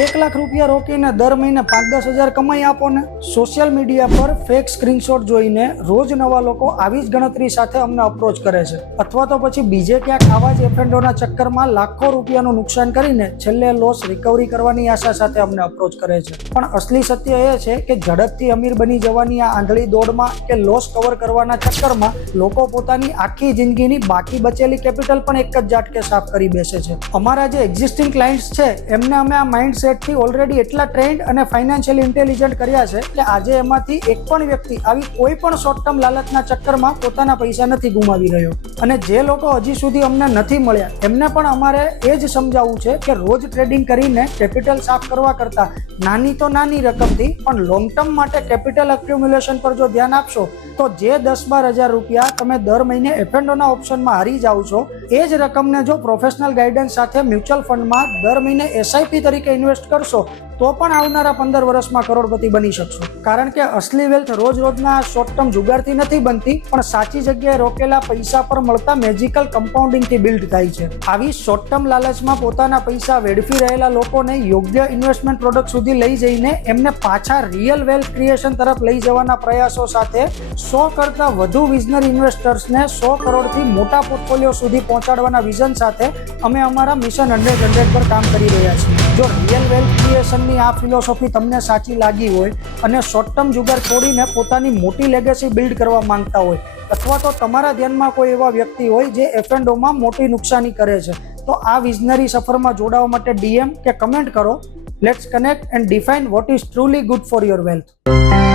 1 લાખ રૂપિયા રોકીને દર મહિને 5-10 હજાર કમાઈ આપો ને। સોશિયલ મીડિયા પર ફેક સ્ક્રીનશોટ જોઈને રોજ નવા લોકો આવી જ ગણતરી સાથે અમને અપ્રોચ કરે છે, અથવા તો પછી બીજે ક્યાંક આવા જ એફએનડોના ચક્કરમાં લાખો રૂપિયાનું નુકસાન કરીને છેલ્લે લોસ રિકવરી કરવાની આશા સાથે અમને અપ્રોચ કરે છે। પણ અસલી સત્ય એ છે કે ઝડપથી અમીર બની જવાની આ આંધળી દોડમાં કે લોસ કવર કરવાના ચક્કરમાં લોકો પોતાની આખી જિંદગીની બાકી બચેલી કેપિટલ પણ એક જ ઝાટકે સાફ કરી બેસે છે। અમારા જે એક્ઝિસ્ટિંગ ક્લાયન્ટ્સ છે એમને અમે આ માઇન્ડસેટથી ઓલરેડી એટલા ટ્રેન્ડ અને ફાઇનાન્શિયલી ઇન્ટેલિજન્ટ કર્યા છે કે આજે એમાંથી એક પણ વ્યક્તિ આવી કોઈ પણ શોર્ટ ટર્મ લાલચના ચક્કરમાં પોતાના પૈસા નથી ગુમાવી રહ્યો। અને જે લોકો હજી સુધી અમને નથી મળ્યા એમને પણ અમારે એ જ સમજાવવું છે કે રોજ ટ્રેડિંગ કરીને કેપિટલ સાફ કરવા કરતાં નાની તો નાની રકમથી પણ લોંગ ટર્મ માટે કેપિટલ એક્યુમ્યુલેશન પર જો ધ્યાન આપશો તો જે 10-12 હજાર રૂપિયા તમે દર મહિને એફએનડોના ઓપ્શનમાં હારી જાઓ છો એ જ રકમને જો પ્રોફેશનલ ગાઈડન્સ સાથે મ્યુચ્યુઅલ ફંડમાં દર મહિને એસઆઈપી તરીકે ઇન્વેસ્ટ કરશો તો પણ આવનારા 15 વર્ષમાં કરોડપતિ બની શકશો। કારણ કે અસલી વેલ્થ રોજ રોજના શોર્ટ ટર્મ જુગારથી નથી બનતી, પણ સાચી જગ્યાએ રોકેલા પૈસા પર મળતા મેજિકલ કમ્પાઉન્ડિંગથી બિલ્ડ થાય છે। આવી શોર્ટ ટર્મ લાલચમાં પોતાના પૈસા વેડફી રહેલા લોકોને યોગ્ય ઇન્વેસ્ટમેન્ટ પ્રોડક્ટ સુધી લઈ જઈને એમને પાછા રિયલ વેલ્થ ક્રિએશન તરફ લઈ જવાના પ્રયાસો સાથે 100 કરતાં વધુ વિઝનરી ઇન્વેસ્ટર્સને 100 કરોડથી મોટા પોર્ટફોલિયો સુધી પહોંચાડવાના વિઝન સાથે અમે અમારા મિશન 100 પર કામ કરી રહ્યા છીએ। જો રિયલ વેલ્થ ક્રિએશનની આ ફિલોસોફી તમને સાચી લાગી હોય અને શોર્ટ ટર્મ જુગાર છોડીને પોતાની મોટી લેગેસી બિલ્ડ કરવા માંગતા હોય, અથવા તો તમારા ધ્યાનમાં કોઈ એવા વ્યક્તિ હોય જે એફએનડોમાં મોટી નુકસાની કરે છે, તો આ વિઝનરી સફરમાં જોડાવા માટે ડીએમ કે કમેન્ટ કરો। Let's connect and define what is truly good for your wealth.